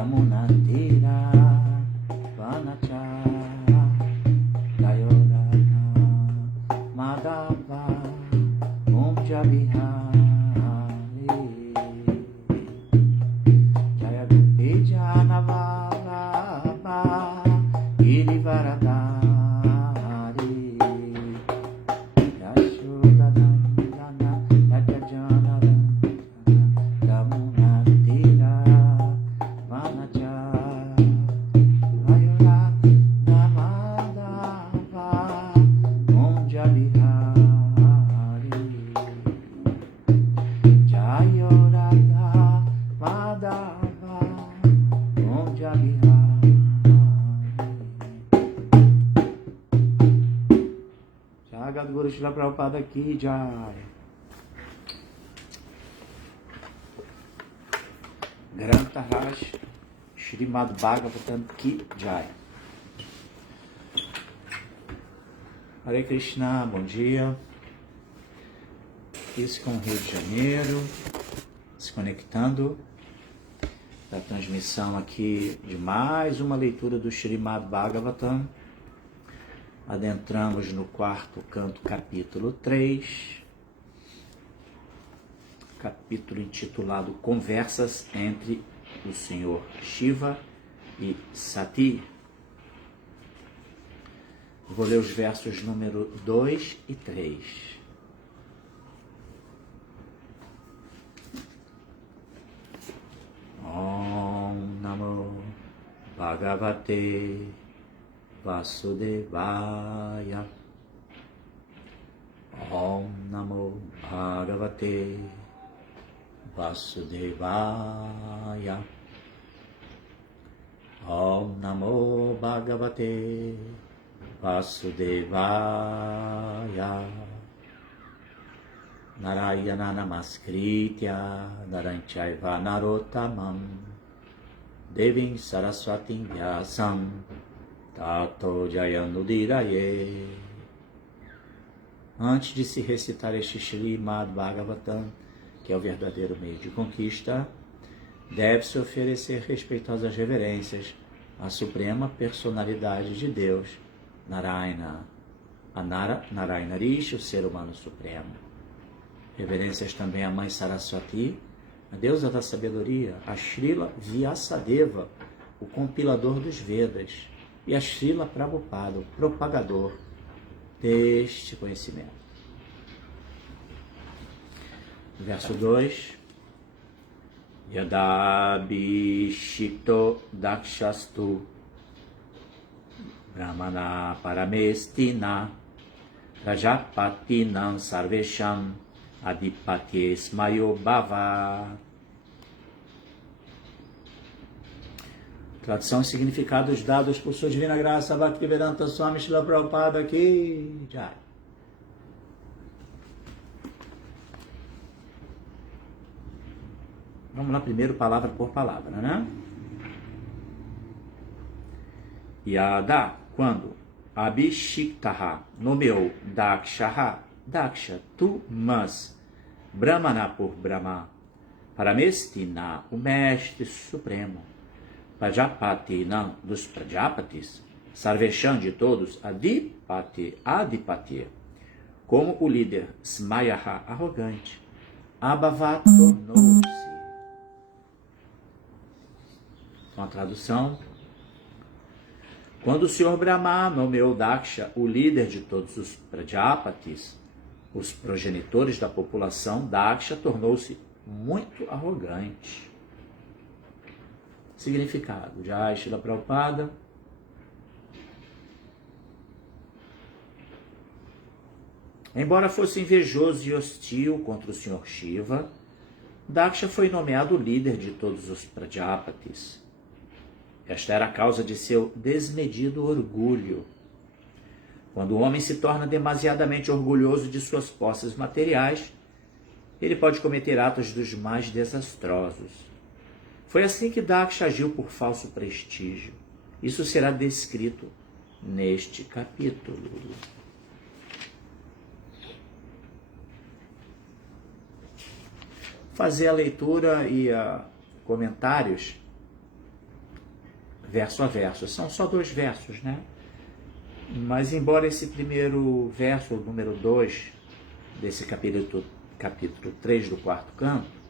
Yamuna Tira Vanacha Dayorana Madhava Mumja Bihari Jaya Gopi Janavalabha Girivaradari Yashodadandana Yajajana Yamuna Tira Vanacha Ayora Namadava Mumja Bihari Jayodada Madhava Mumja Bihari Jagadguru Srila Prabhupada Ki Jai. Granta Raj Srimad Bhagavatam Ki Jai. Hare Krishna, bom dia. Isso com o Rio de Janeiro, se conectando da transmissão aqui de mais uma leitura do Srimad Bhagavatam. Adentramos no quarto canto, capítulo 3, capítulo intitulado Conversas entre o Senhor Shiva e Sati. Vou ler os versos número 2 e 3. Om Namo Bhagavate Vasudevaya. Om Namo Bhagavate Vasudevaya. Om Namo Bhagavate Vasudevaya. Narayana Namaskritya Naranchayva Narottamam Devim Saraswatim Vyasam Tato Jayanudiraye. Antes de se recitar este Srimad Bhagavatam, que é o verdadeiro meio de conquista, deve-se oferecer respeitosas reverências à suprema personalidade de Deus, Narayana, a Narayana Rishi, o ser humano supremo. Reverências também à mãe Saraswati, a deusa da sabedoria, a Srila Vyasadeva, o compilador dos Vedas, e a Srila Prabhupada, o propagador deste conhecimento. Verso 2. Yadabhishito dakshastu brahmana paramestina rajapatinam sarvesham adipatye mayo bhava. Tradução e significados dados por sua divina graça Bhaktivedanta Swami Srila Prabhupada Ki Jai. Vamos lá primeiro, palavra por palavra, né? Yada, quando? Abhishiktaha, nomeou Dakshaha, Daksha, tu, mas, Brahmana por Brahma, Paramestina, o mestre supremo, Prajapati, não, dos Prajapatis, Sarvesham de todos, Adipati, Adipati, como o líder, Smayaha, arrogante, Abhavat tornou-se. Com a tradução, quando o Senhor Brahma nomeou Daksha, o líder de todos os Prajapatis, os progenitores da população, Daksha tornou-se muito arrogante. Significado: Jai Srila Prabhupada. Embora fosse invejoso e hostil contra o Senhor Shiva, Daksha foi nomeado líder de todos os Prajapatis. Esta era a causa de seu desmedido orgulho. Quando o homem se torna demasiadamente orgulhoso de suas posses materiais, ele pode cometer atos dos mais desastrosos. Foi assim que Daksha agiu por falso prestígio. Isso será descrito neste capítulo. Fazer a leitura e comentários verso a verso. São só 2 versos, né? Mas embora esse primeiro verso, o número 2, desse capítulo 3 do 4º canto,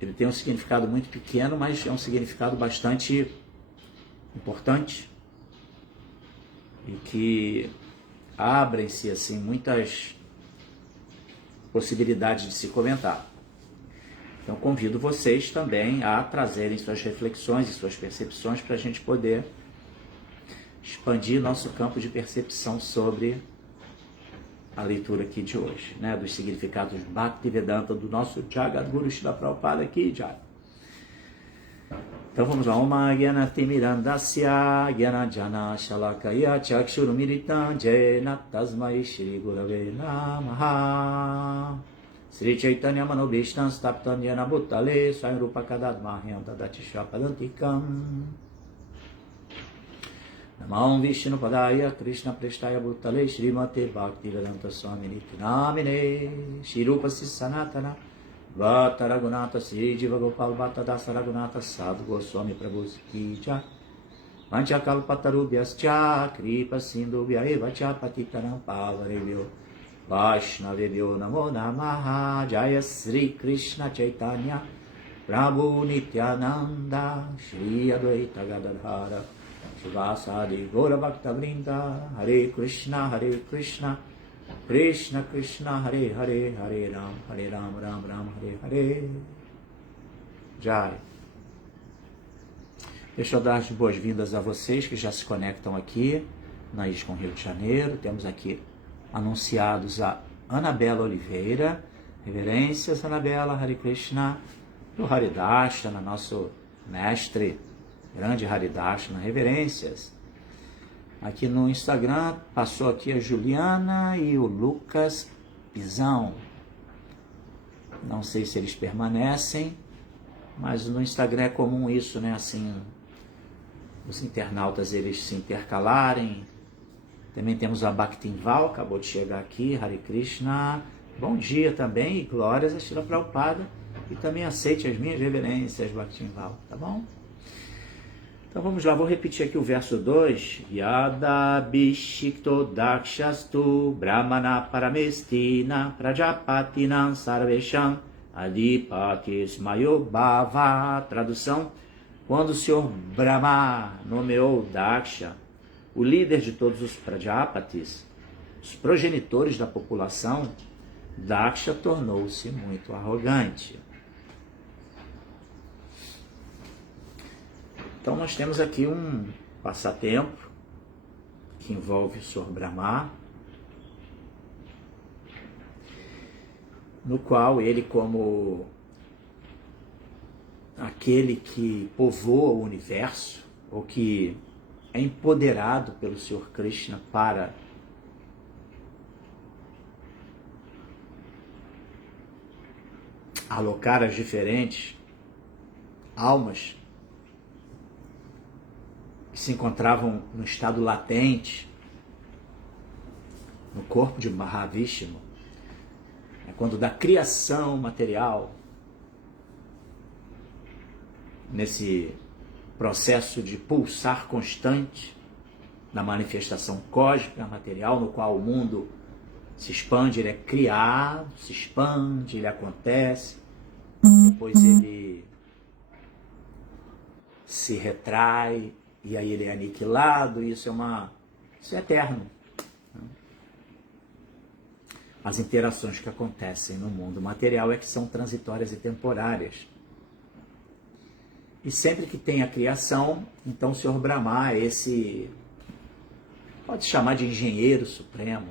ele tem um significado muito pequeno, mas é um significado bastante importante e que abrem-se assim muitas possibilidades de se comentar. Então convido vocês também a trazerem suas reflexões e suas percepções para a gente poder expandir nosso campo de percepção sobre a leitura aqui de hoje, né, dos significados Bhaktivedanta do nosso Jagadguru Srila Prabhupada aqui, Jai. Então vamos lá. Oma Gyanatirmirandasya Gyanajana Shalakaya Chakshurumiritam Jena Tasmai Shri Gurave Namaha Sri Chaitanya Manobhishtam Staptam Jena Bhutale Swayam Rupa Kadadmahyam Dadati Shapadantikam Namam Vishnu Padaya Krishna Prestaya Bhutale Srimate Bhaktivedanta Swami Niti Namine Shri Rupa Sanatana Bhatta Raghunatha Sri Jiva Gopal Bhatta Dasa Raghunatha Sadhu Goswami Prabhu Ki Jai Panchakalpatarubhyascha Kripa Sindhubhya Eva Cha Patitanam Pavarevyo Vaishnavebhyo Namo Namaha Jaya Sri Krishna Chaitanya Prabhu Nityananda Shri Advaita Gadadhara Shivasadi Gaura Bhakta Vrinda Hare Krishna Krishna Krishna Hare Hare Hare Ram Ram Hare Hare Jai. Deixa eu dar as boas-vindas a vocês que já se conectam aqui na ISCOM Rio de Janeiro. Temos aqui anunciados a Anabela Oliveira. Reverências, Anabela, Hare Krishna. E o Haridashana, nosso mestre, grande Haridashana. Reverências. Aqui no Instagram, passou aqui a Juliana e o Lucas Pizão. Não sei se eles permanecem, mas no Instagram é comum isso, né? Assim, os internautas, eles se intercalarem. Também temos a Bhaktinval, acabou de chegar aqui, Hare Krishna. Bom dia também, e glórias a Srila Prabhupada. E também aceite as minhas reverências, Bhaktinval, tá bom? Então vamos lá, vou repetir aqui o verso 2. Yada bishikto dakshastu brahmana paramestina prajapatinam sarvesham adipatis mayobhava. Tradução: quando o Senhor Brahma nomeou Daksha, o líder de todos os prajapatis, os progenitores da população, Daksha tornou-se muito arrogante. Então nós temos aqui um passatempo que envolve o Senhor Brahma, no qual ele, como aquele que povoa o universo, ou que é empoderado pelo Senhor Krishna para alocar as diferentes almas que se encontravam no estado latente no corpo de Mahavishnu, é quando da criação material, nesse processo de pulsar constante na manifestação cósmica material, no qual o mundo se expande, ele é criado, se expande, ele acontece, depois ele se retrai, e aí ele é aniquilado. Isso é eterno. As interações que acontecem no mundo material é que são transitórias e temporárias. E sempre que tem a criação, então o Senhor Brahma é esse, pode chamar de engenheiro supremo.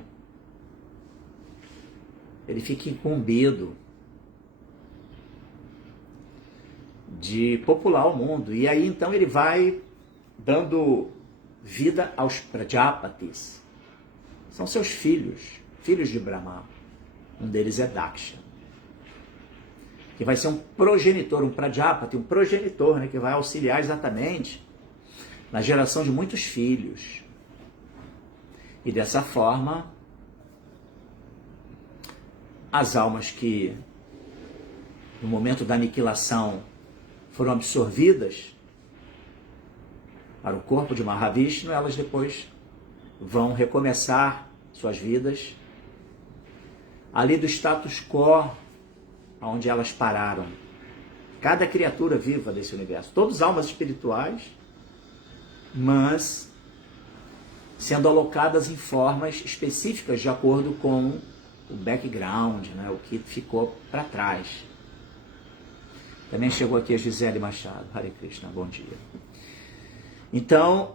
Ele fica incumbido de popular o mundo. E aí então ele vai dando vida aos Prajapatis. São seus filhos de Brahma. Um deles é Daksha, que vai ser um progenitor, um Prajapati, um progenitor, né, que vai auxiliar exatamente na geração de muitos filhos. E dessa forma, as almas que no momento da aniquilação foram absorvidas para o corpo de Mahavishnu, elas depois vão recomeçar suas vidas ali do status quo onde elas pararam. Cada criatura viva desse universo, todos almas espirituais, mas sendo alocadas em formas específicas de acordo com o background, né, o que ficou para trás. Também chegou aqui a Gisele Machado. Hare Krishna, bom dia. Então,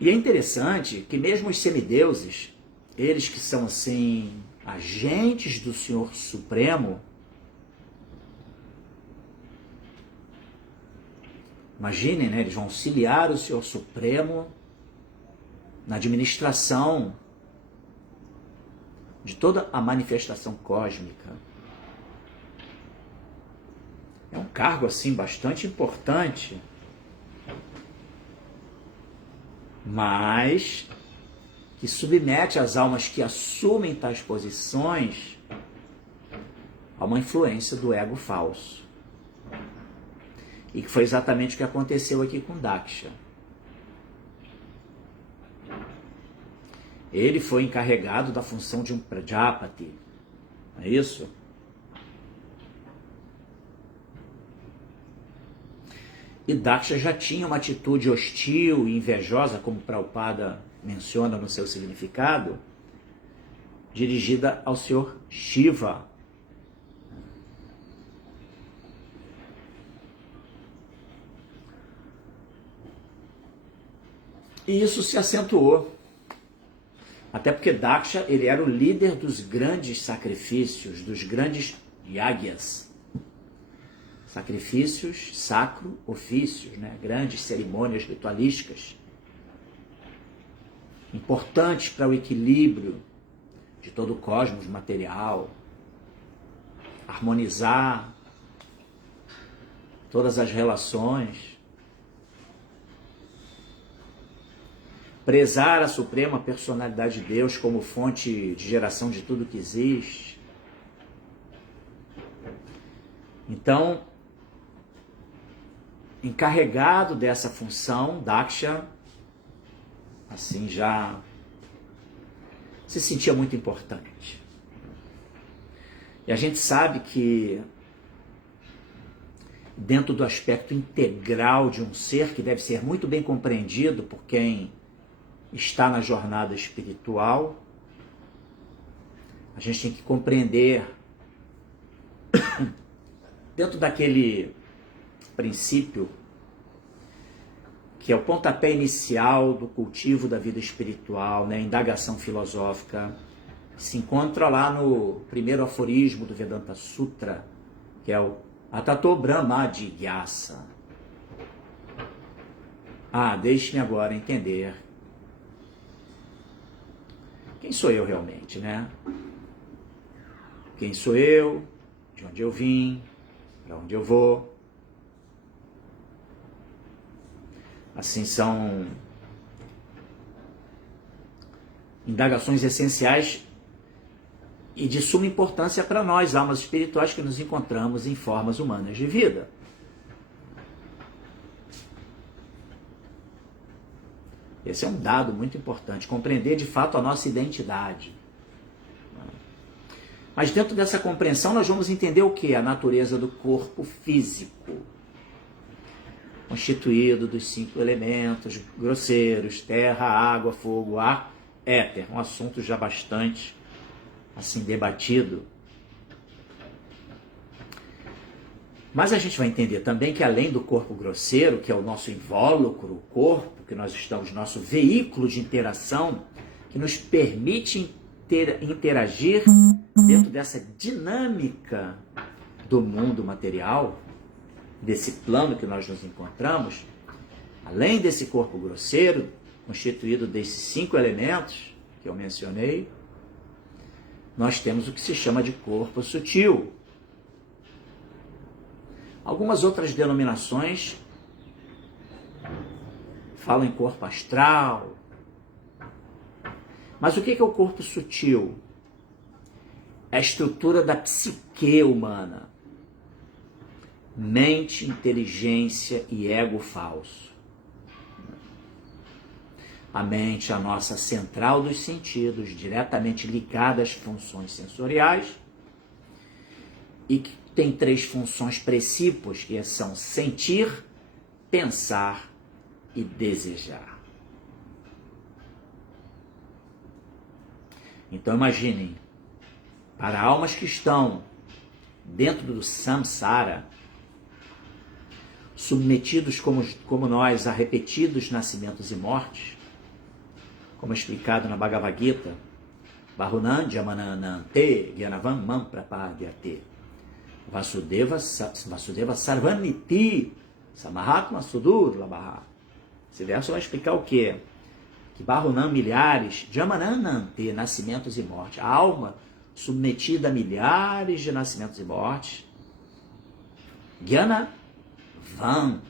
e é interessante que mesmo os semideuses, eles que são assim, agentes do Senhor Supremo, imaginem, né, eles vão auxiliar o Senhor Supremo na administração de toda a manifestação cósmica. É um cargo assim bastante importante, mas que submete as almas que assumem tais posições a uma influência do ego falso. E que foi exatamente o que aconteceu aqui com Daksha. Ele foi encarregado da função de um Prajapati, não é isso? E Daksha já tinha uma atitude hostil e invejosa, como Prabhupada menciona no seu significado, dirigida ao Senhor Shiva. E isso se acentuou. Até porque Daksha, ele era o líder dos grandes sacrifícios, dos grandes yagyas. Sacrifícios, sacro, ofícios, né? Grandes cerimônias ritualísticas. Importantes para o equilíbrio de todo o cosmos material. Harmonizar todas as relações. Prezar a suprema personalidade de Deus como fonte de geração de tudo que existe. Então, encarregado dessa função, Daksha, assim, já se sentia muito importante. E a gente sabe que, dentro do aspecto integral de um ser, que deve ser muito bem compreendido por quem está na jornada espiritual, a gente tem que compreender, dentro daquele princípio, que é o pontapé inicial do cultivo da vida espiritual, né, a indagação filosófica, que se encontra lá no primeiro aforismo do Vedanta Sutra, que é o Atato Brahma Jigyasa. Deixe-me agora entender quem sou eu realmente, né? Quem sou eu? De onde eu vim? Para onde eu vou? Assim, são indagações essenciais e de suma importância para nós, almas espirituais que nos encontramos em formas humanas de vida. Esse é um dado muito importante, compreender de fato a nossa identidade. Mas dentro dessa compreensão nós vamos entender o que? A natureza do corpo físico, constituído dos 5 elementos grosseiros, terra, água, fogo, ar, éter. Um assunto já bastante assim debatido. Mas a gente vai entender também que além do corpo grosseiro, que é o nosso invólucro, o corpo, que nós estamos, nosso veículo de interação, que nos permite interagir dentro dessa dinâmica do mundo material, desse plano que nós nos encontramos, além desse corpo grosseiro, constituído desses 5 elementos que eu mencionei, nós temos o que se chama de corpo sutil. Algumas outras denominações falam em corpo astral. Mas o que é o corpo sutil? É a estrutura da psique humana, mente, inteligência e ego falso. A mente é a nossa central dos sentidos, diretamente ligada às funções sensoriais, e que tem 3 funções precípuas, que são sentir, pensar e desejar. Então imaginem, para almas que estão dentro do samsara, submetidos como nós a repetidos nascimentos e mortes, como explicado na Bhagavad Gita, Bahunam Jamananante Gyanavam Mam Prapadyate Vasudeva Sarvaniti Samahatma Sudur Labaha. Esse verso vai explicar o quê? Que Bahunam, milhares, Jamananante, nascimentos e mortes. A alma submetida a milhares de nascimentos e mortes. Gyana Vam.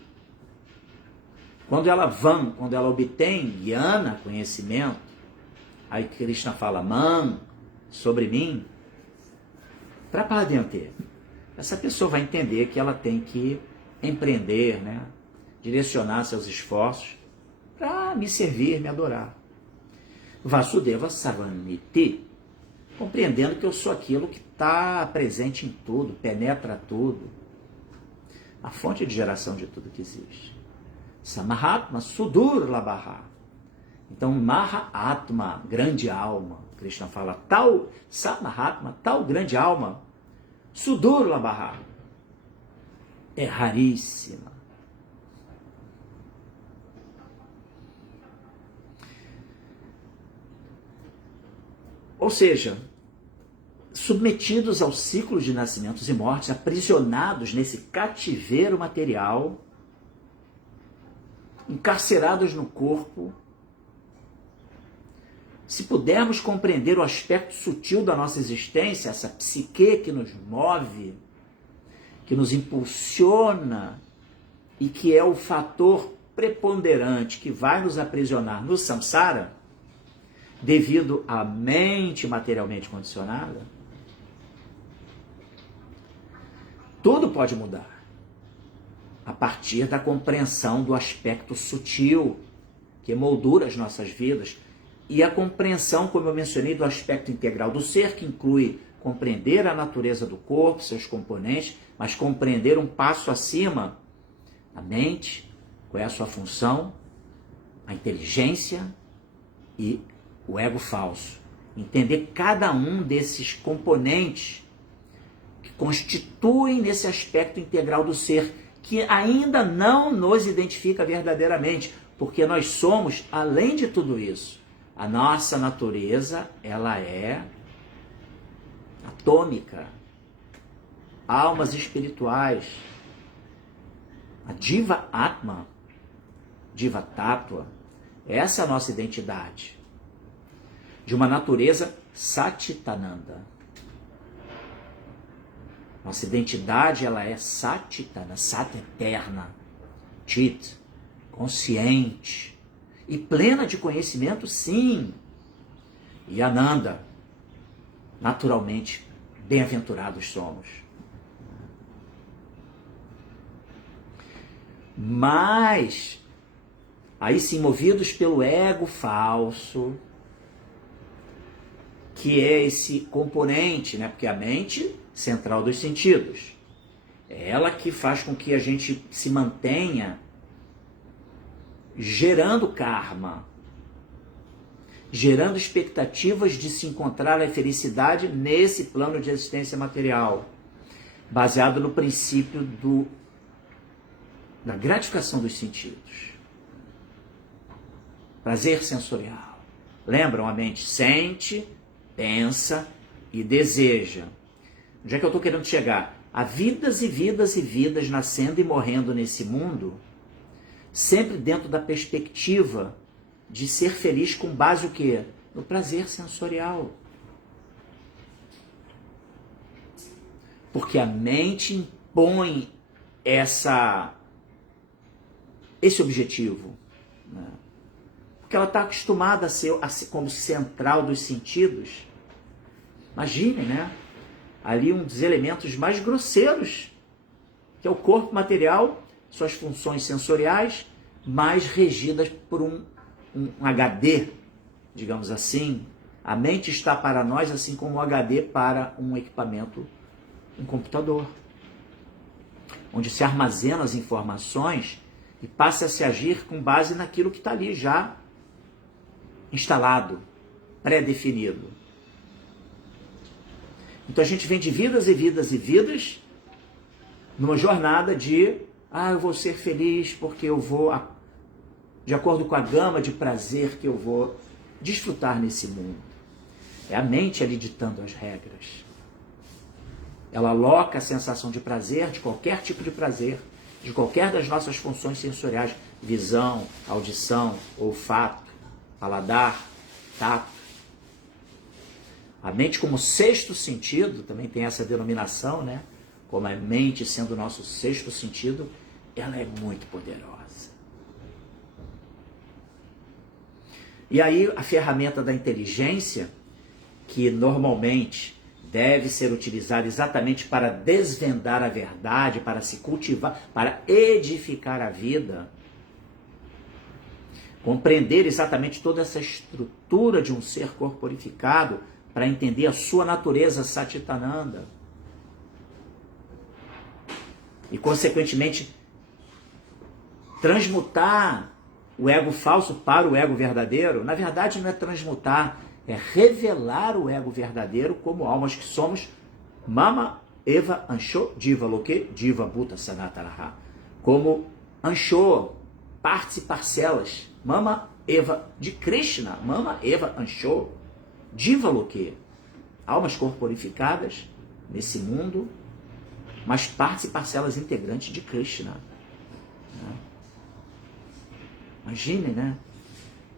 Quando ela obtém Gyana, conhecimento, aí Krishna fala, Man, sobre mim, Prapadyante. Essa pessoa vai entender que ela tem que empreender, né? Direcionar seus esforços para me servir, me adorar. Vasudeva Sarvaniti, compreendendo que eu sou aquilo que está presente em tudo, penetra tudo, a fonte de geração de tudo que existe. Samahatma Sudur Labaha. Então, Mahatma, grande alma, Krishna fala, tal Samahatma, tal grande alma, Sudur Labaha, é raríssima. Ou seja, submetidos ao ciclo de nascimentos e mortes, aprisionados nesse cativeiro material, encarcerados no corpo, se pudermos compreender o aspecto sutil da nossa existência, essa psique que nos move, que nos impulsiona e que é o fator preponderante que vai nos aprisionar no samsara, devido à mente materialmente condicionada, tudo pode mudar a partir da compreensão do aspecto sutil que moldura as nossas vidas e a compreensão, como eu mencionei, do aspecto integral do ser, que inclui compreender a natureza do corpo, seus componentes, mas compreender um passo acima a mente, qual é a sua função, a inteligência e o ego falso. Entender cada um desses componentes que constituem nesse aspecto integral do ser, que ainda não nos identifica verdadeiramente, porque nós somos, além de tudo isso, a nossa natureza, ela é atômica, almas espirituais, a Diva Atma, Diva Tattva, essa é a nossa identidade, de uma natureza Satitananda. Nossa identidade, ela é Satitana, Sat eterna, Chit, consciente e plena de conhecimento, sim. E Ananda, naturalmente, bem-aventurados somos. Mas, aí sim, movidos pelo ego falso, que é esse componente, né? Porque a mente central dos sentidos, é ela que faz com que a gente se mantenha gerando karma, gerando expectativas de se encontrar a felicidade nesse plano de existência material, baseado no princípio da gratificação dos sentidos. Prazer sensorial. Lembram? A mente sente, pensa e deseja. Onde é que eu estou querendo chegar? Há vidas e vidas e vidas nascendo e morrendo nesse mundo, sempre dentro da perspectiva de ser feliz com base o quê? No prazer sensorial. Porque a mente impõe esse objetivo, né? Porque ela está acostumada a ser como central dos sentidos. Imagine, né? Ali um dos elementos mais grosseiros que é o corpo material, suas funções sensoriais, mais regidas por um HD, digamos assim. A mente está para nós assim como o HD para um equipamento, um computador, onde se armazenam as informações e passa a se agir com base naquilo que está ali já instalado, pré-definido. Então a gente vem de vidas e vidas e vidas numa jornada de eu vou ser feliz porque eu vou, de acordo com a gama de prazer que eu vou desfrutar nesse mundo. É a mente ali ditando as regras. Ela aloca a sensação de prazer, de qualquer tipo de prazer, de qualquer das nossas funções sensoriais, visão, audição, olfato, paladar, tato. A mente como sexto sentido, também tem essa denominação, né? Como a mente sendo o nosso sexto sentido, ela é muito poderosa. E aí a ferramenta da inteligência, que normalmente deve ser utilizada exatamente para desvendar a verdade, para se cultivar, para edificar a vida, compreender exatamente toda essa estrutura de um ser corporificado, para entender a sua natureza Satitananda. E, consequentemente, transmutar o ego falso para o ego verdadeiro. Na verdade, não é transmutar, é revelar o ego verdadeiro como almas que somos. Mama, Eva, Ansho, Diva, Loke, Diva, Bhuta, Sanataraha. Como Ansho, partes e parcelas. Mama, Eva, de Krishna. Mama, Eva, Ansho, Diva, Loke. Almas corporificadas nesse mundo, mas partes e parcelas integrantes de Krishna. Imagine, né?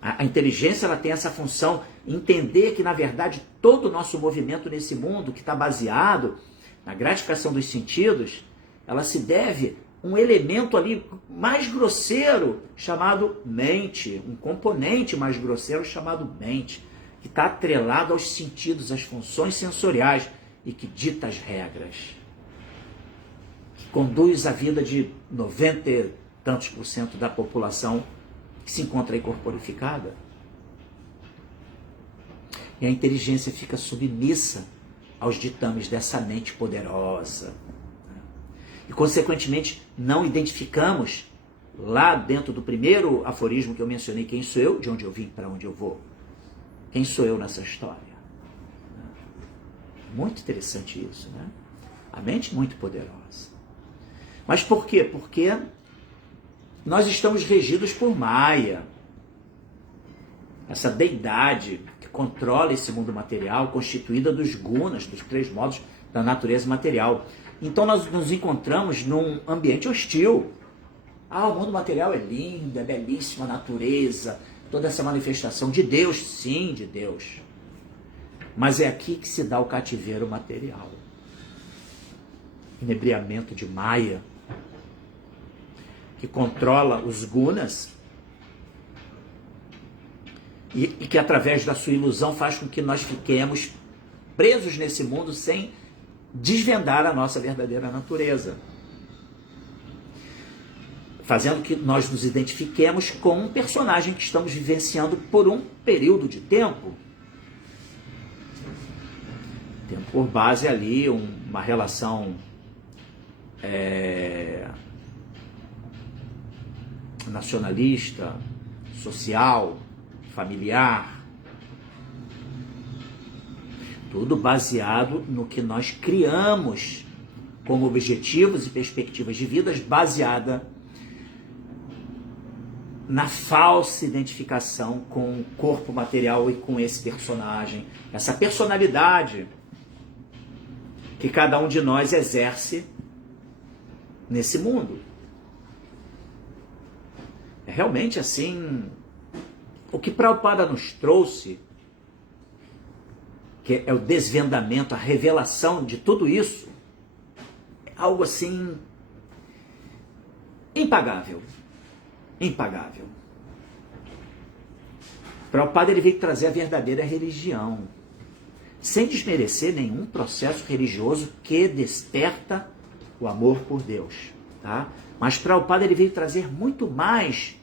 A inteligência, ela tem essa função, entender que, na verdade, todo o nosso movimento nesse mundo, que está baseado na gratificação dos sentidos, ela se deve a um elemento ali mais grosseiro, chamado mente, um componente mais grosseiro chamado mente, que está atrelado aos sentidos, às funções sensoriais e que dita as regras, que conduz a vida de 90 e tantos % da população que se encontra aí corporificada. E a inteligência fica submissa aos ditames dessa mente poderosa. E, consequentemente, não identificamos, lá dentro do primeiro aforismo que eu mencionei, quem sou eu, de onde eu vim, para onde eu vou. Quem sou eu nessa história? Muito interessante isso, né? A mente muito poderosa. Mas por quê? Porque nós estamos regidos por Maya, essa deidade que controla esse mundo material, constituída dos gunas, dos 3 modos da natureza material. Então nós nos encontramos num ambiente hostil. O mundo material é lindo, é belíssima a natureza, toda essa manifestação de Deus, sim, de Deus. Mas é aqui que se dá o cativeiro material. Inebriamento de Maya, que controla os gunas e que, através da sua ilusão, faz com que nós fiquemos presos nesse mundo sem desvendar a nossa verdadeira natureza, fazendo que nós nos identifiquemos com um personagem que estamos vivenciando por um período de tempo. Tendo por base ali uma relação nacionalista, social, familiar, tudo baseado no que nós criamos como objetivos e perspectivas de vida, baseada na falsa identificação com o corpo material e com esse personagem, essa personalidade que cada um de nós exerce nesse mundo. É realmente assim, o que Prabhupada nos trouxe, que é o desvendamento, a revelação de tudo isso, é algo assim impagável. Impagável. Prabhupada, ele veio trazer a verdadeira religião, sem desmerecer nenhum processo religioso que desperta o amor por Deus, tá? Mas Prabhupada ele veio trazer muito mais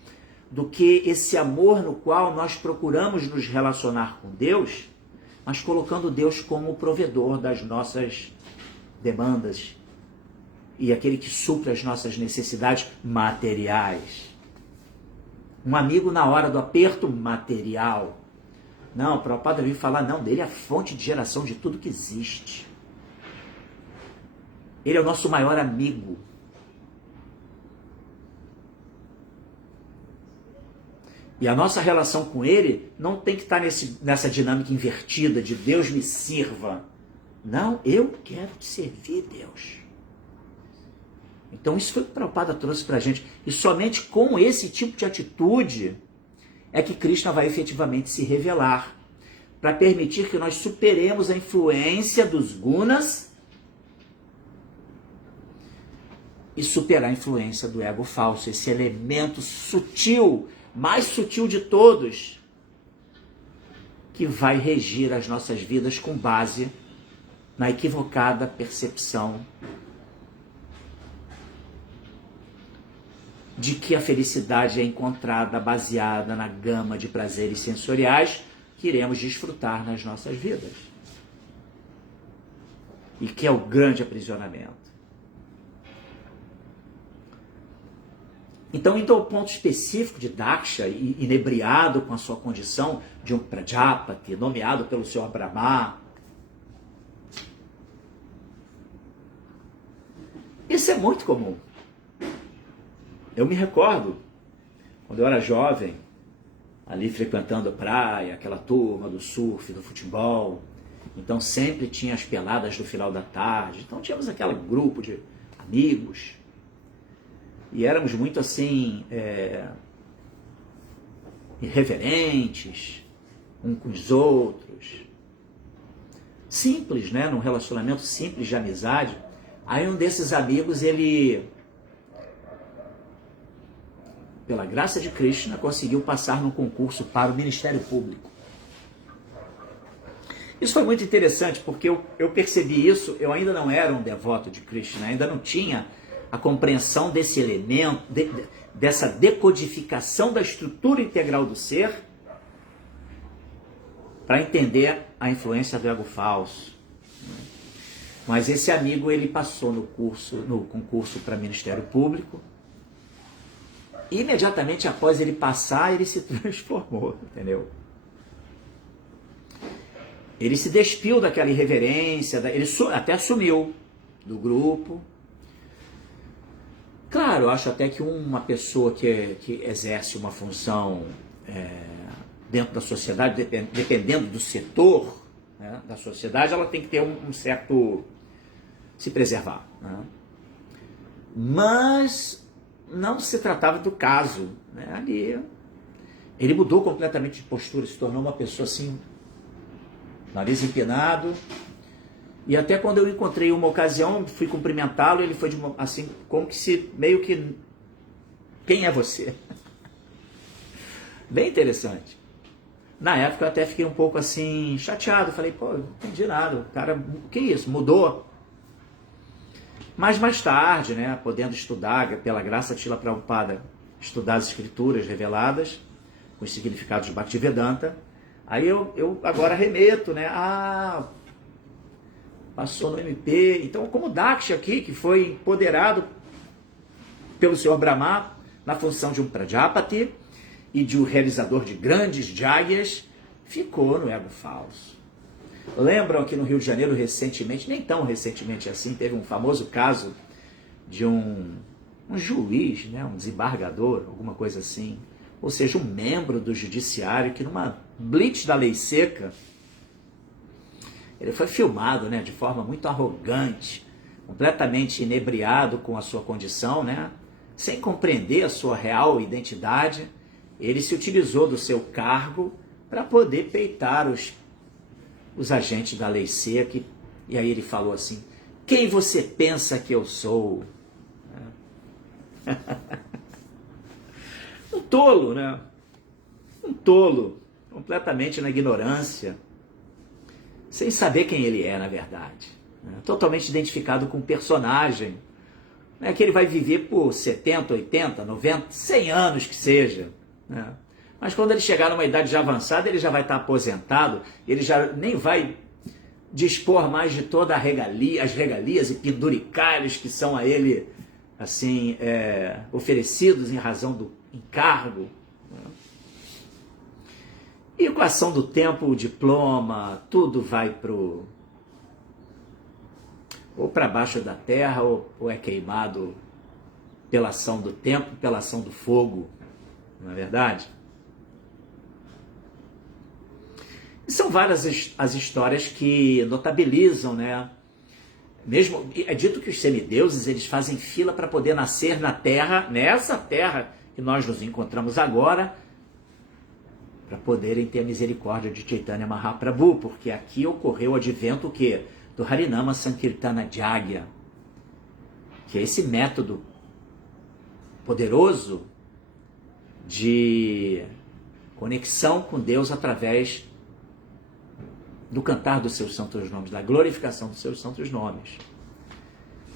do que esse amor no qual nós procuramos nos relacionar com Deus, mas colocando Deus como o provedor das nossas demandas e aquele que supre as nossas necessidades materiais. Um amigo na hora do aperto material. Não, o Prabhupada veio falar, não, dele é a fonte de geração de tudo que existe. Ele é o nosso maior amigo. E a nossa relação com ele não tem que estar nessa dinâmica invertida de Deus me sirva. Não, eu quero te servir, Deus. Então isso foi o que o Prabhupada trouxe para a gente. E somente com esse tipo de atitude é que Krishna vai efetivamente se revelar, para permitir que nós superemos a influência dos gunas e superar a influência do ego falso, esse elemento sutil, mais sutil de todos, que vai regir as nossas vidas com base na equivocada percepção de que a felicidade é encontrada baseada na gama de prazeres sensoriais que iremos desfrutar nas nossas vidas. E que é o grande aprisionamento. Então, indo ao ponto específico de Daksha, inebriado com a sua condição de um Prajapati, nomeado pelo Senhor Brahma, isso é muito comum. Eu me recordo, quando eu era jovem, ali frequentando a praia, aquela turma do surf, do futebol, então sempre tinha as peladas no final da tarde, então tínhamos aquele grupo de amigos, e éramos muito assim, irreverentes, uns com os outros, simples, né, num relacionamento simples de amizade. Aí um desses amigos, ele, pela graça de Krishna, conseguiu passar num concurso para o Ministério Público. Isso foi muito interessante, porque eu percebi isso, eu ainda não era um devoto de Krishna, ainda não tinha a compreensão desse elemento, dessa decodificação da estrutura integral do ser, para entender a influência do ego falso. Mas esse amigo, ele passou no concurso para Ministério Público. Imediatamente após ele passar, ele se transformou, entendeu? Ele se despiu daquela irreverência, ele até sumiu do grupo. Claro, eu acho até que uma pessoa que exerce uma função dentro da sociedade, dependendo do setor, né, da sociedade, ela tem que ter um certo... se preservar. Né? Mas não se tratava do caso. Né? Ali, ele mudou completamente de postura, se tornou uma pessoa assim, nariz empinado. E até quando eu encontrei uma ocasião, fui cumprimentá-lo, ele foi assim, como que se, meio que, quem é você? Bem interessante. Na época eu até fiquei um pouco assim, chateado, falei, pô, não entendi nada, o cara, o que é isso? Mudou? Mas mais tarde, né, podendo estudar, pela graça de Srila Prabhupada, estudar as escrituras reveladas, com os significados de Bhaktivedanta, aí eu agora remeto, né, passou no MP, então como Daksha aqui, que foi empoderado pelo Senhor Brahma na função de um Prajapati e de um realizador de grandes jagyas, ficou no ego falso. Lembram que no Rio de Janeiro recentemente, nem tão recentemente assim, teve um famoso caso de um juiz, né, um desembargador, alguma coisa assim, ou seja, um membro do judiciário que numa blitz da lei seca, ele foi filmado, né, de forma muito arrogante, completamente inebriado com a sua condição, né, sem compreender a sua real identidade. Ele se utilizou do seu cargo para poder peitar os agentes da lei seca, e aí ele falou assim, quem você pensa que eu sou? Um tolo, né? Um tolo, completamente na ignorância, sem saber quem ele é, na verdade. Né? Totalmente identificado com o personagem Não é que ele vai viver por 70, 80, 90, 100 anos que seja, né? Mas quando ele chegar numa idade já avançada, ele já vai estar aposentado, ele já nem vai dispor mais de toda as regalias e penduricalhos que são a ele assim, oferecidos em razão do encargo, né? E com a ação do tempo, o diploma, tudo vai ou para baixo da terra, ou é queimado pela ação do tempo, pela ação do fogo, não é verdade? E são várias as histórias que notabilizam, né? Mesmo, é dito que os semideuses, eles fazem fila para poder nascer na terra, nessa terra que nós nos encontramos agora, para poderem ter a misericórdia de Chaitanya Mahaprabhu, porque aqui ocorreu o advento o quê? Do Harinama Sankirtana Jagya, que é esse método poderoso de conexão com Deus através do cantar dos seus santos nomes, da glorificação dos seus santos nomes.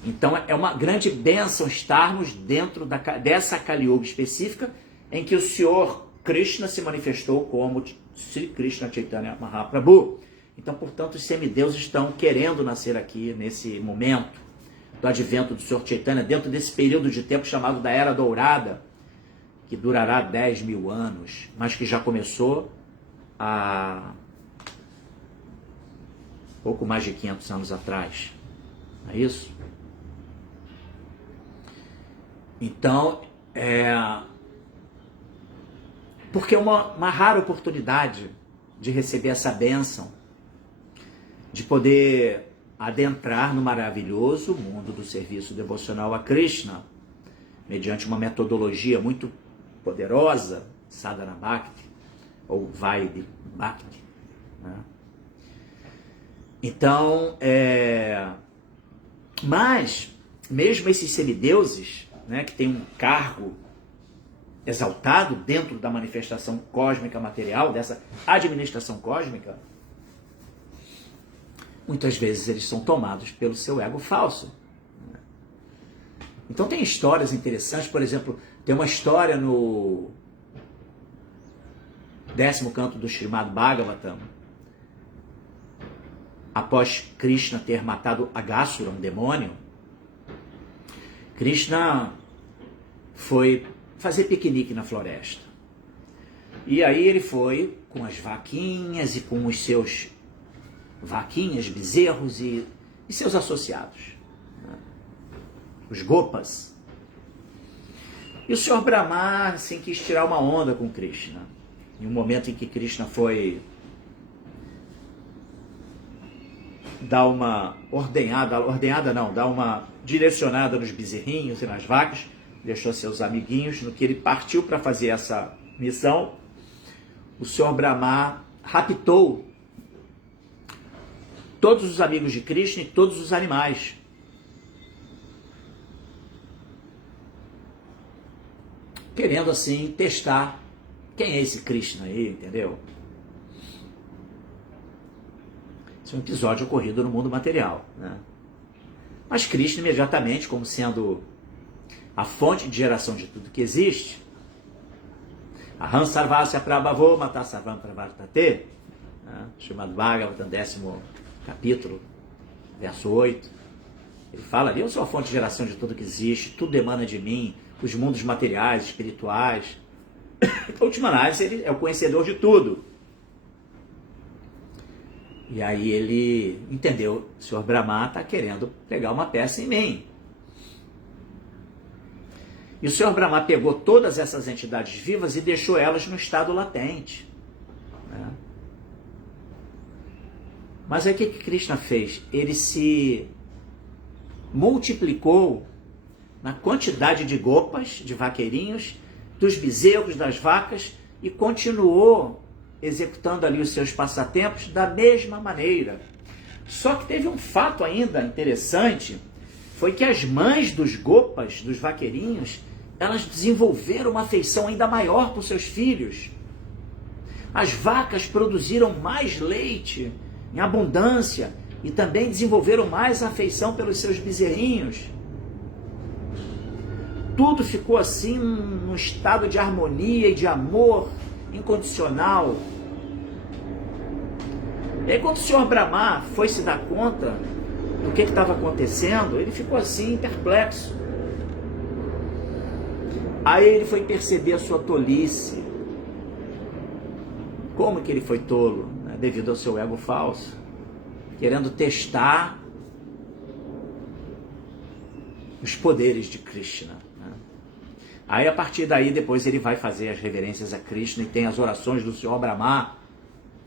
Então é uma grande bênção estarmos dentro dessa Kali Yuga específica em que o Senhor Krishna se manifestou como Sri Krishna Chaitanya Mahaprabhu. Então, portanto, os semideuses estão querendo nascer aqui nesse momento do advento do Senhor Chaitanya, dentro desse período de tempo chamado da Era Dourada, que durará 10.000 anos, mas que já começou há pouco mais de 500 anos atrás. Não é isso? Então, porque é uma rara oportunidade de receber essa bênção, de poder adentrar no maravilhoso mundo do serviço devocional a Krishna, mediante uma metodologia muito poderosa, Sadhana Bhakti, ou Vaidhi Bhakti, né? Então, mas, mesmo esses semideuses, né, que têm um cargo exaltado dentro da manifestação cósmica material, dessa administração cósmica, muitas vezes eles são tomados pelo seu ego falso. Então tem histórias interessantes, por exemplo, tem uma história no 10º canto do Srimad Bhagavatam, após Krishna ter matado Aghasura, um demônio. Krishna foi fazer piquenique na floresta. E aí ele foi com as vaquinhas e com os seus vaquinhas, bezerros e seus associados, né? Os gopas. E o Senhor Brahma assim, quis tirar uma onda com Krishna. Em um momento em que Krishna foi dar uma dar uma direcionada nos bezerrinhos e nas vacas, deixou seus amiguinhos. No que ele partiu para fazer essa missão, o Senhor Brahma raptou todos os amigos de Krishna e todos os animais. Querendo assim testar quem é esse Krishna aí, entendeu? Esse é um episódio ocorrido no mundo material, né? Mas Krishna imediatamente, como sendo a fonte de geração de tudo que existe, Aham Sarvasya Prabhavo Mata Sarvam Pravartate, Srimad Bhagavatam, 10º capítulo, verso 8, ele fala ali: eu sou a fonte de geração de tudo que existe, tudo emana de mim, os mundos materiais, espirituais. Em última análise, ele é o conhecedor de tudo. E aí ele entendeu: o Senhor Brahma está querendo pegar uma peça em mim. E o Senhor Brahma pegou todas essas entidades vivas e deixou elas no estado latente, né? Mas aí o que Krishna fez? Ele se multiplicou na quantidade de gopas, de vaqueirinhos, dos bezerros, das vacas, e continuou executando ali os seus passatempos da mesma maneira. Só que teve um fato ainda interessante, foi que as mães dos gopas, dos vaqueirinhos, elas desenvolveram uma afeição ainda maior por seus filhos. As vacas produziram mais leite em abundância e também desenvolveram mais afeição pelos seus bezerrinhos. tudo ficou assim, num estado de harmonia e de amor incondicional. E aí quando o Senhor Brahma foi se dar conta do que estava acontecendo, ele ficou assim, perplexo. Aí ele foi perceber a sua tolice. Como que ele foi tolo? Né? Devido ao seu ego falso, querendo testar os poderes de Krishna. Né? Aí a partir daí, depois ele vai fazer as reverências a Krishna e tem as orações do Senhor Brahma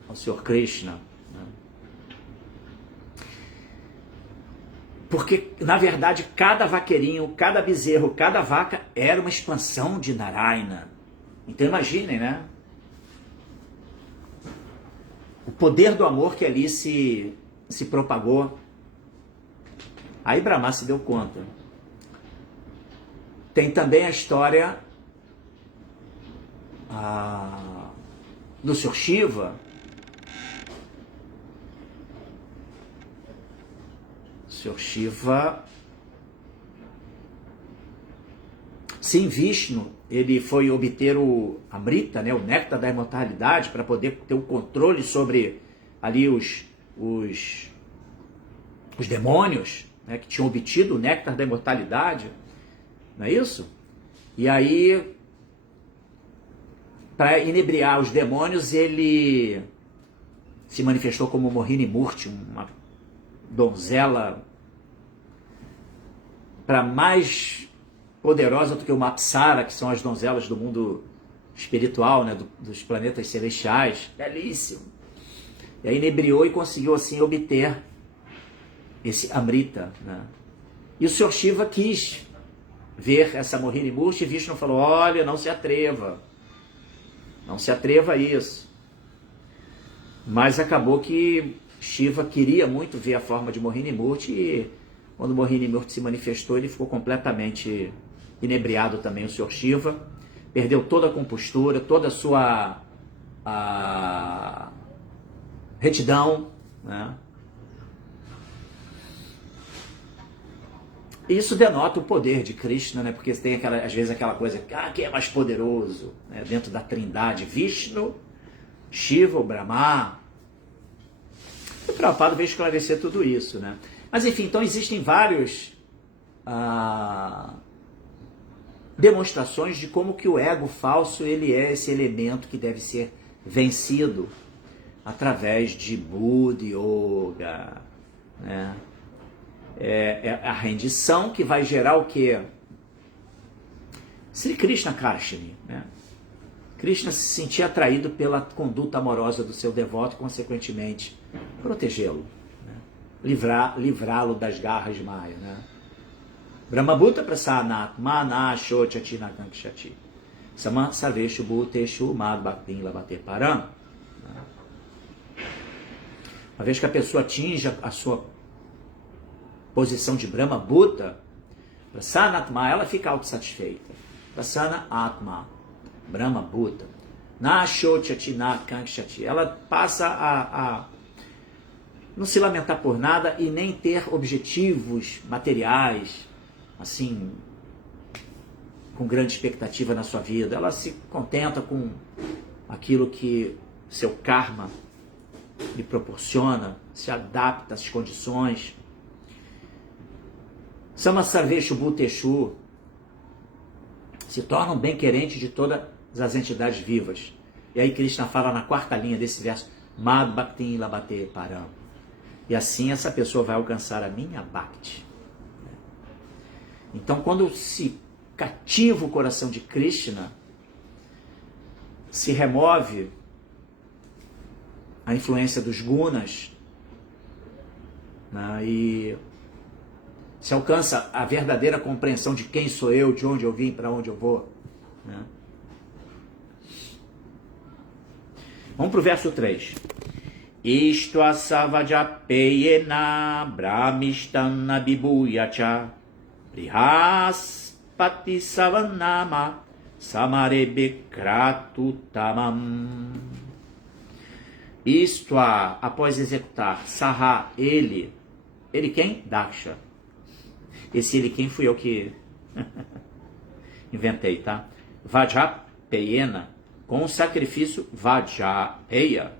ao Senhor Krishna. Né? Porque, na verdade, cada vaqueirinho, cada bezerro, cada vaca era uma expansão de Narayana. Então imaginem, né? O poder do amor que ali se propagou. Aí Brahma se deu conta. Tem também a história do Sr. Shiva. O Sr. Shiva, sim, Vishnu, ele foi obter o Amrita, né, o néctar da imortalidade, para poder ter o controle sobre ali os demônios, né, que tinham obtido o néctar da imortalidade. Não é isso? E aí, para inebriar os demônios, ele se manifestou como Mohini Murti, uma donzela para mais poderosa do que uma Apsara, que são as donzelas do mundo espiritual, né, dos planetas celestiais. Belíssimo. E aí inebriou e conseguiu assim obter esse Amrita. Né? E o Sr. Shiva quis ver essa Mohini Murti, e Vishnu falou: olha, não se atreva a isso. Mas acabou que Shiva queria muito ver a forma de Mohini Murti, e quando Mohini Murti se manifestou, ele ficou completamente inebriado também, o Sr. Shiva, perdeu toda a compostura, toda a sua retidão, né? Isso denota o poder de Krishna, né? Porque tem às vezes aquela coisa, quem é mais poderoso, né? Dentro da trindade, Vishnu, Shiva ou Brahma. E o Prabhupada veio esclarecer tudo isso, né? Mas enfim, então existem vários demonstrações de como que o ego falso ele é esse elemento que deve ser vencido através de Buddha Yoga, né? É a rendição que vai gerar o quê? Sri Krishna Karshini, né? Krishna se sentia atraído pela conduta amorosa do seu devoto e, consequentemente, protegê-lo, né? Livrá-lo das garras de Maya, né? Brahmabhuta prasanat mana shochati nakankshati sama sarveshu bhuteshu mad bhaktin labate param. Uma vez que a pessoa atinja a sua posição de Brahma Bhuta, Prasana Atma, ela fica autossatisfeita. Prasana Atma, Brahma Bhuta. Na Shochati, na Kankshati. Ela passa a não se lamentar por nada e nem ter objetivos materiais, assim, com grande expectativa na sua vida. Ela se contenta com aquilo que seu karma lhe proporciona, se adapta às condições. Samasarveshu Bhuteshu se torna um bem-querente de todas as entidades vivas. E aí Krishna fala na quarta linha desse verso, Mad Bhaktin Labate Param. E assim essa pessoa vai alcançar a minha Bhakti. Então quando se cativa o coração de Krishna, se remove a influência dos gunas, né, e se alcança a verdadeira compreensão de quem sou eu, de onde eu vim, para onde eu vou. Né? Vamos para o verso 3. Isto savajapeyena brahmistana bibuyacha prihaspati savanama samarebe kratutamam. Isto após executar, saha, ele quem? Daksha. Esse ele quem fui eu que inventei, tá? Vajrapayena, com o sacrifício Vajrapeya.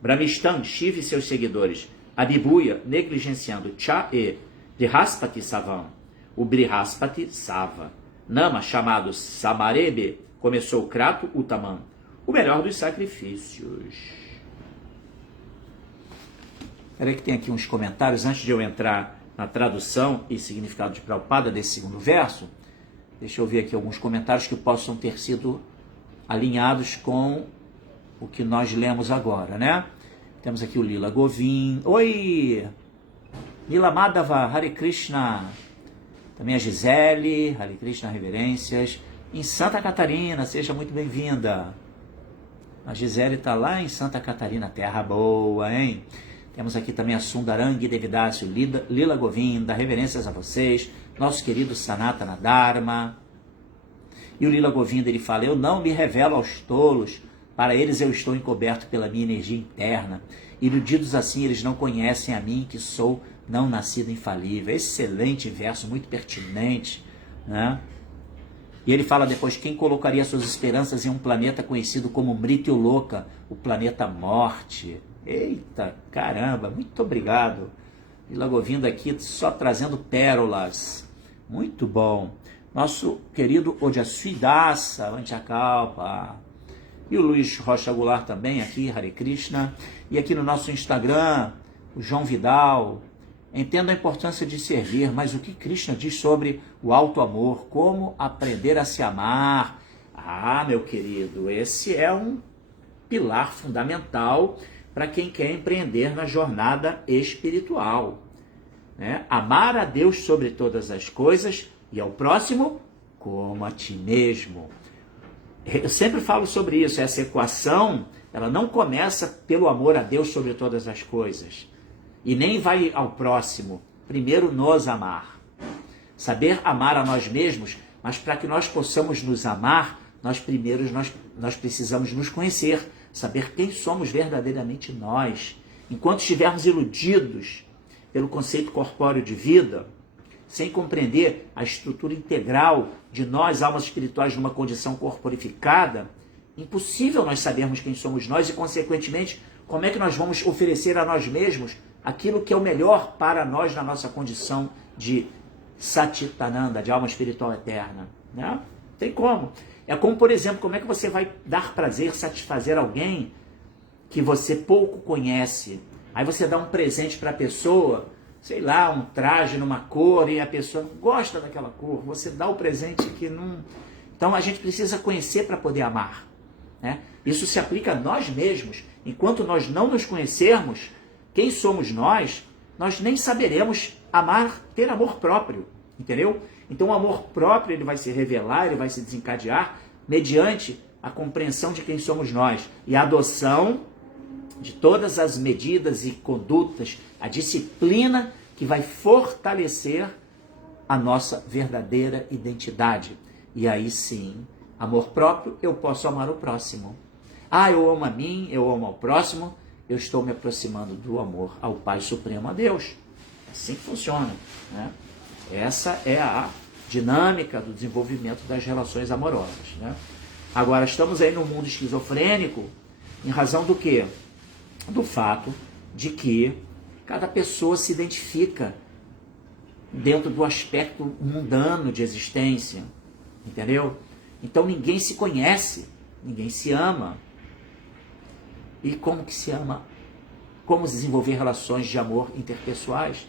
Brahmistan, Shiva e seus seguidores, Abhibuya, negligenciando Cha e Brihaspati Savam, o Brihaspati Sava. Nama, chamado Samarebe, começou Krato Utaman, o melhor dos sacrifícios. Espera que tem aqui uns comentários, antes de eu entrar na tradução e significado de Prabhupada desse segundo verso. Deixa eu ver aqui alguns comentários que possam ter sido alinhados com o que nós lemos agora, né? Temos aqui o Lila Govin. Oi! Lila Madhava, Hare Krishna. Também a Gisele, Hare Krishna, reverências. Em Santa Catarina, seja muito bem-vinda. A Gisele está lá em Santa Catarina, terra boa, hein? Temos aqui também a Sundarangi Devidácio, Lila Govinda, reverências a vocês. Nosso querido Sanatana Dharma. E o Lila Govinda, ele fala, eu não me revelo aos tolos, para eles eu estou encoberto pela minha energia interna. Iludidos assim, eles não conhecem a mim, que sou não nascido infalível. Excelente verso, muito pertinente, né? E ele fala depois, quem colocaria suas esperanças em um planeta conhecido como Mrityuloka, o planeta morte? Eita, caramba, muito obrigado. Lila Govinda aqui só trazendo pérolas. Muito bom. Nosso querido Ojasuidasa, Vanchakalpa. E o Luiz Rocha Goulart também aqui, Hare Krishna. E aqui no nosso Instagram, o João Vidal. Entendo a importância de servir, mas o que Krishna diz sobre o alto amor? Como aprender a se amar? Ah, meu querido, esse é um pilar fundamental para quem quer empreender na jornada espiritual, né? Amar a Deus sobre todas as coisas e ao próximo como a ti mesmo. Eu sempre falo sobre isso, essa equação, ela não começa pelo amor a Deus sobre todas as coisas e nem vai ao próximo, primeiro nos amar. Saber amar a nós mesmos, mas para que nós possamos nos amar, nós precisamos nos conhecer, saber quem somos verdadeiramente nós. Enquanto estivermos iludidos pelo conceito corpóreo de vida, sem compreender a estrutura integral de nós, almas espirituais, numa condição corporificada, impossível nós sabermos quem somos nós e, consequentemente, como é que nós vamos oferecer a nós mesmos aquilo que é o melhor para nós na nossa condição de Satitananda, de alma espiritual eterna, né? Tem como. É como, por exemplo, como é que você vai dar prazer, satisfazer alguém que você pouco conhece? Aí você dá um presente para a pessoa, sei lá, um traje numa cor, e a pessoa não gosta daquela cor, você dá o presente que não... Então a gente precisa conhecer para poder amar, né? Isso se aplica a nós mesmos. Enquanto nós não nos conhecermos, quem somos nós nem saberemos amar, ter amor próprio, entendeu? Então o amor próprio ele vai se revelar, ele vai se desencadear mediante a compreensão de quem somos nós e a adoção de todas as medidas e condutas, a disciplina que vai fortalecer a nossa verdadeira identidade. E aí sim, amor próprio, eu posso amar o próximo. Ah, eu amo a mim, eu amo ao próximo, eu estou me aproximando do amor ao Pai Supremo, a Deus. Assim que funciona, né? Essa é a dinâmica do desenvolvimento das relações amorosas, né? Agora, estamos aí num mundo esquizofrênico, em razão do quê? Do fato de que cada pessoa se identifica dentro do aspecto mundano de existência, entendeu? Então ninguém se conhece, ninguém se ama. E como que se ama? Como desenvolver relações de amor interpessoais?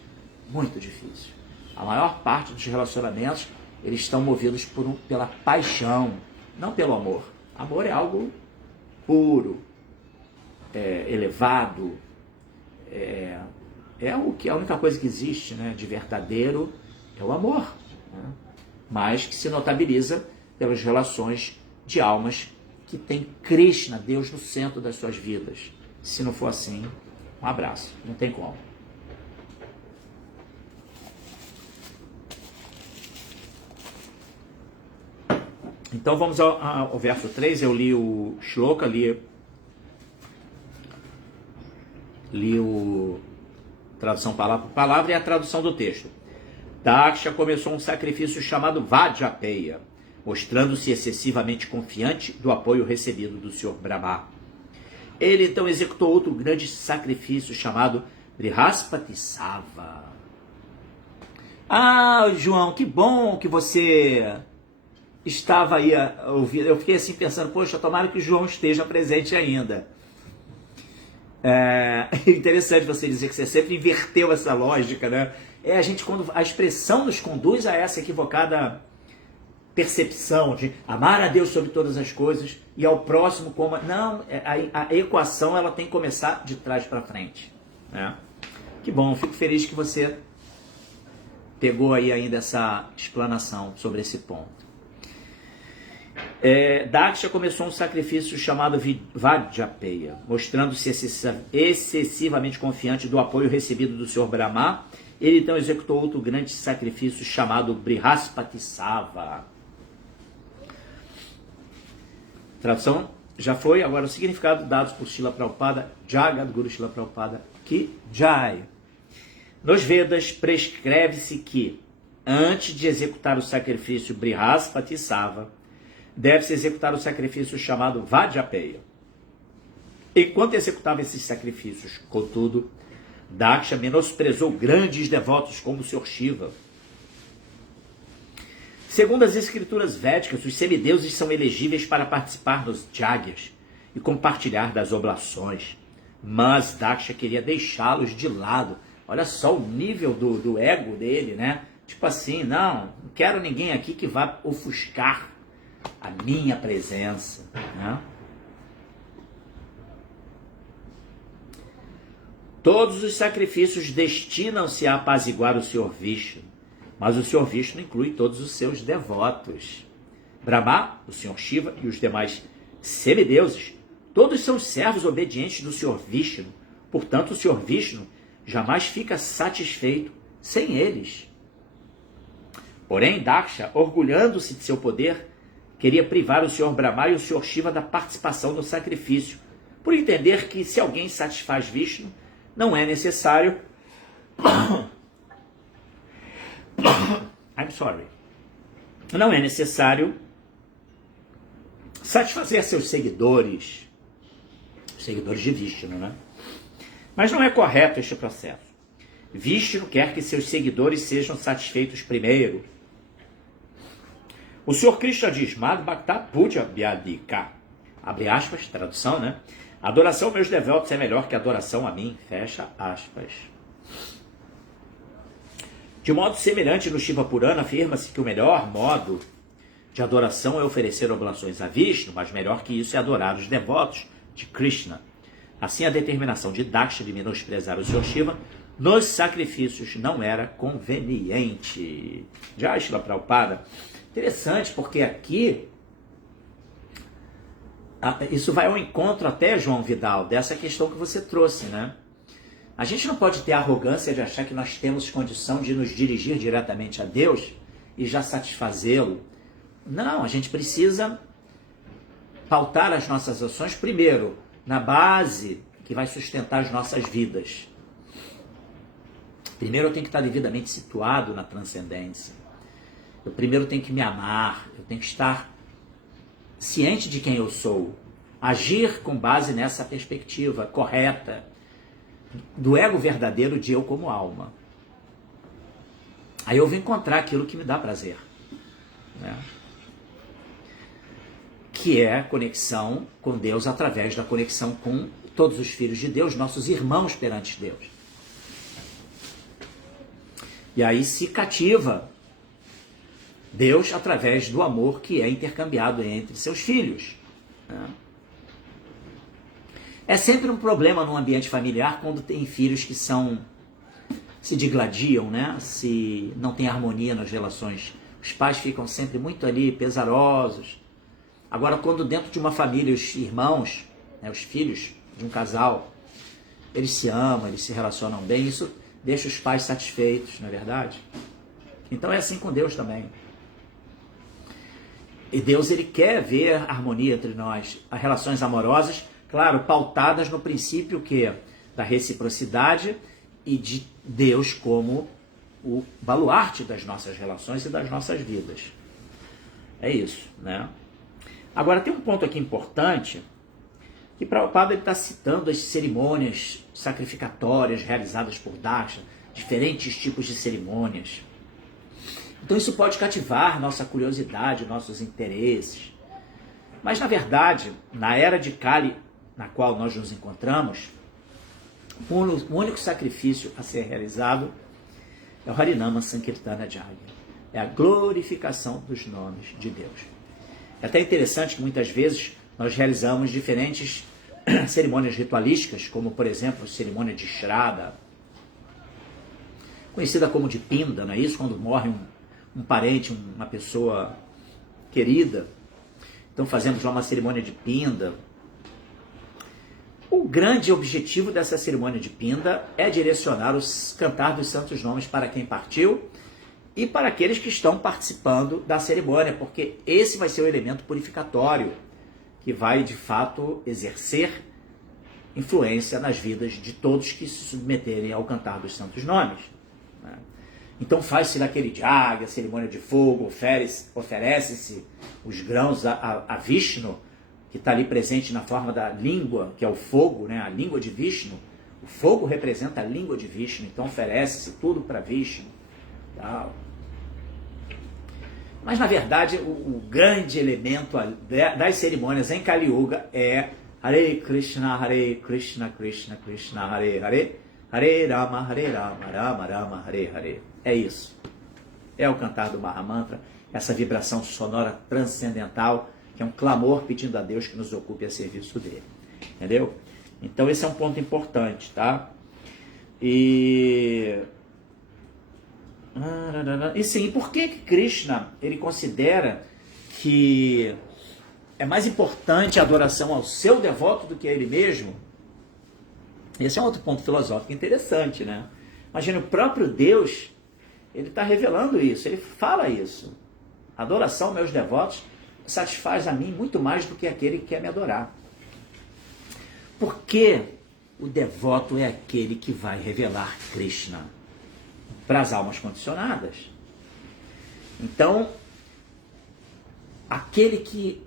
Muito difícil. A maior parte dos relacionamentos, eles estão movidos pela paixão, não pelo amor. Amor é algo puro, elevado, o que a única coisa que existe, né, de verdadeiro é o amor, né? Mas que se notabiliza pelas relações de almas que tem Krishna, Deus, no centro das suas vidas. Se não for assim, um abraço, não tem como. Então vamos ao verso 3, eu li o shloka, li o tradução palavra por palavra e a tradução do texto. Daksha começou um sacrifício chamado Vajrapeya. mostrando-se excessivamente confiante do apoio recebido do Sr. Brahma. Ele então executou outro grande sacrifício chamado Brihaspati-Sava. Ah, João, que bom que você estava aí a ouvir. Eu fiquei assim pensando, poxa, tomara que o João esteja presente ainda. É interessante você dizer que você sempre inverteu essa lógica, né? A gente, quando a expressão nos conduz a essa equivocada percepção de amar a Deus sobre todas as coisas e ao próximo como... Não, a equação ela tem que começar de trás para frente, né? Que bom, fico feliz que você pegou aí ainda essa explanação sobre esse ponto. Daksha começou um sacrifício chamado Vajrapeya, mostrando-se excessivamente confiante do apoio recebido do Sr. Brahma. Ele então executou outro grande sacrifício chamado Brihaspati-Sava. Tradução já foi, agora o significado dados por Srila Prabhupada, Jagadguru Srila Prabhupada, que Jai. Nos Vedas prescreve-se que, antes de executar o sacrifício Brihaspati-Sava, deve-se executar o sacrifício chamado Vajrapeya. Enquanto executava esses sacrifícios, contudo, Daksha menosprezou grandes devotos como o Sr. Shiva. Segundo as escrituras védicas, os semideuses são elegíveis para participar dos jagyas e compartilhar das oblações. Mas Daksha queria deixá-los de lado. Olha só o nível do ego dele, né? Tipo assim, não quero ninguém aqui que vá ofuscar a minha presença, né? Todos os sacrifícios destinam-se a apaziguar o Sr. Vishnu, mas o Sr. Vishnu inclui todos os seus devotos. Brahma, o Sr. Shiva e os demais semideuses, todos são servos obedientes do Sr. Vishnu. Portanto, o Sr. Vishnu jamais fica satisfeito sem eles. Porém, Daksha, orgulhando-se de seu poder, queria privar o Sr. Brahma e o Sr. Shiva da participação no sacrifício, por entender que se alguém satisfaz Vishnu, não é necessário... Não é necessário satisfazer seus seguidores, os seguidores de Vishnu, né? Mas não é correto este processo. Vishnu quer que seus seguidores sejam satisfeitos primeiro. O Sr. Krishna diz, Madhbhakta Puja Vyadika. Abre aspas, tradução, né? Adoração aos meus devotos é melhor que adoração a mim. Fecha aspas. De modo semelhante, no Shiva Purana afirma-se que o melhor modo de adoração é oferecer oblações a Vishnu, mas melhor que isso é adorar os devotos de Krishna. Assim, a determinação de Daksha de menosprezar o Sr. Shiva nos sacrifícios não era conveniente. Já Srila Prabhupada. Interessante, porque aqui isso vai ao encontro até, João Vidal, dessa questão que você trouxe, né? A gente não pode ter a arrogância de achar que nós temos condição de nos dirigir diretamente a Deus e já satisfazê-lo. Não, a gente precisa pautar as nossas ações primeiro na base que vai sustentar as nossas vidas. Primeiro eu tenho que estar devidamente situado na transcendência. Eu primeiro tenho que me amar, eu tenho que estar ciente de quem eu sou, agir com base nessa perspectiva correta do ego verdadeiro de eu como alma. Aí eu vou encontrar aquilo que me dá prazer, né? Que é conexão com Deus através da conexão com todos os filhos de Deus, nossos irmãos perante Deus. E aí se cativa Deus através do amor que é intercambiado entre seus filhos, né? É sempre um problema no ambiente familiar quando tem filhos que se digladiam, né? Se não tem harmonia nas relações. Os pais ficam sempre muito ali pesarosos. Agora, quando dentro de uma família os irmãos, né, os filhos de um casal, eles se amam, eles se relacionam bem, isso deixa os pais satisfeitos, não é verdade? Então é assim com Deus também. E Deus, ele quer ver harmonia entre nós, as relações amorosas, claro, pautadas no princípio da reciprocidade e de Deus como o baluarte das nossas relações e das nossas vidas. É isso, né? Agora, tem um ponto aqui importante, que Prabhupada está citando as cerimônias sacrificatórias realizadas por Daksha, diferentes tipos de cerimônias. Então isso pode cativar nossa curiosidade, nossos interesses. Mas, na verdade, na era de Kali, na qual nós nos encontramos, o único sacrifício a ser realizado é o Harinama Sankirtana Yajna. É a glorificação dos nomes de Deus. É até interessante que muitas vezes nós realizamos diferentes cerimônias ritualísticas, como, por exemplo, a cerimônia de Shraddha, conhecida como de Pinda, não é isso? Quando morre um parente, uma pessoa querida. Então fazemos lá uma cerimônia de Pinda. O grande objetivo dessa cerimônia de Pinda é direcionar os cantar dos santos nomes para quem partiu e para aqueles que estão participando da cerimônia, porque esse vai ser o elemento purificatório que vai, de fato, exercer influência nas vidas de todos que se submeterem ao cantar dos santos nomes. Então faz-se naquele Yagya, a cerimônia de fogo, oferece-se os grãos a Vishnu, que está ali presente na forma da língua, que é o fogo, né? A língua de Vishnu. O fogo representa a língua de Vishnu, então oferece-se tudo para Vishnu. Tal. Mas, na verdade, o grande elemento das cerimônias em Kali Yuga é Hare Krishna, Krishna Krishna, Hare Hare, Hare Rama, Rama Rama, Hare Hare. É isso. É o cantar do Mahamantra, essa vibração sonora transcendental, que é um clamor pedindo a Deus que nos ocupe a serviço dele. Entendeu? Então, esse é um ponto importante, tá? E sim, por que Krishna ele considera que é mais importante a adoração ao seu devoto do que a ele mesmo? Esse é um outro ponto filosófico interessante, né? Imagina, o próprio Deus, ele está revelando isso, ele fala isso. A adoração aos meus devotos satisfaz a mim muito mais do que aquele que quer me adorar. Porque o devoto é aquele que vai revelar Krishna para as almas condicionadas. Então, aquele que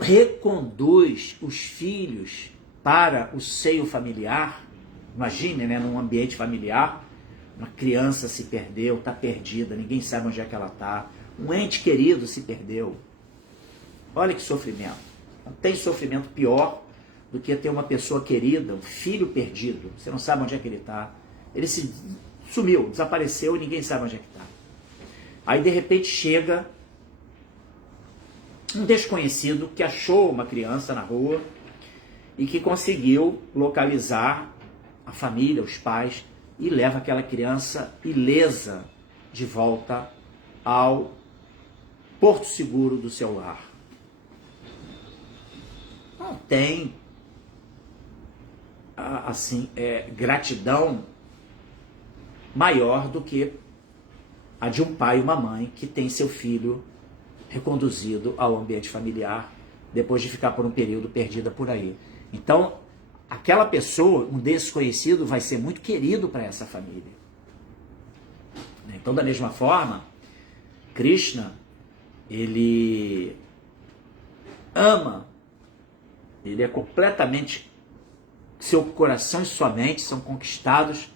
reconduz os filhos para o seio familiar, imagine, né, num ambiente familiar, uma criança se perdeu, está perdida, ninguém sabe onde é que ela está, um ente querido se perdeu. Olha que sofrimento. Não tem sofrimento pior do que ter uma pessoa querida, um filho perdido, você não sabe onde é que ele está. Ele se sumiu, desapareceu e ninguém sabe onde é que está. Aí, de repente, chega um desconhecido que achou uma criança na rua e que conseguiu localizar a família, os pais, e leva aquela criança ilesa de volta ao porto seguro do seu lar. Não tem, assim, gratidão maior do que a de um pai e uma mãe que tem seu filho reconduzido ao ambiente familiar depois de ficar por um período perdida por aí. Então, aquela pessoa, um desconhecido, vai ser muito querido para essa família. Então, da mesma forma, Krishna, ele ama, ele é completamente, seu coração e sua mente são conquistados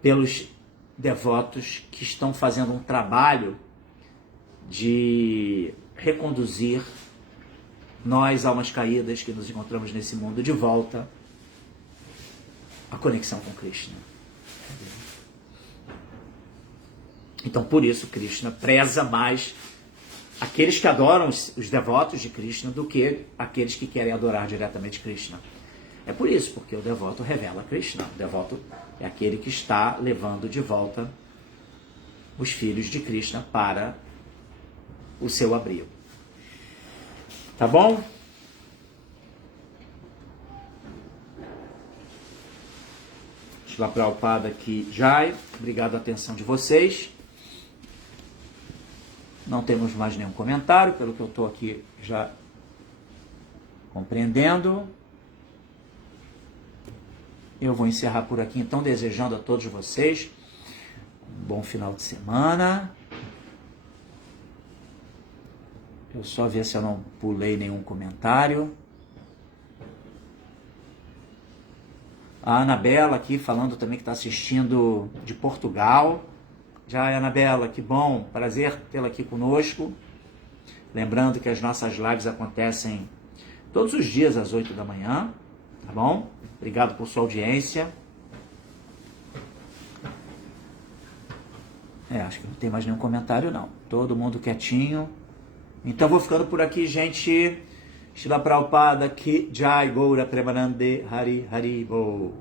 pelos devotos que estão fazendo um trabalho de reconduzir nós, almas caídas, que nos encontramos nesse mundo, de volta à conexão com Krishna. Então, por isso, Krishna preza mais aqueles que adoram os devotos de Krishna do que aqueles que querem adorar diretamente Krishna. É por isso, porque o devoto revela Krishna. O devoto é aquele que está levando de volta os filhos de Krishna para o seu abrigo. Tá bom? Shila Prabhupada aqui, Jai. Obrigado a atenção de vocês. Não temos mais nenhum comentário, pelo que eu estou aqui já compreendendo. Eu vou encerrar por aqui, então, desejando a todos vocês um bom final de semana. Eu só ver se eu não pulei nenhum comentário. A Anabela aqui falando também que está assistindo de Portugal. Já, Anabela, que bom, prazer tê-la aqui conosco. Lembrando que as nossas lives acontecem todos os dias às 8 da manhã, tá bom? Obrigado por sua audiência. Acho que não tem mais nenhum comentário não. Todo mundo quietinho. Então vou ficando por aqui, gente. Shila Prabhupada Ki Jai Gaura Premanande Hari Hari Bo.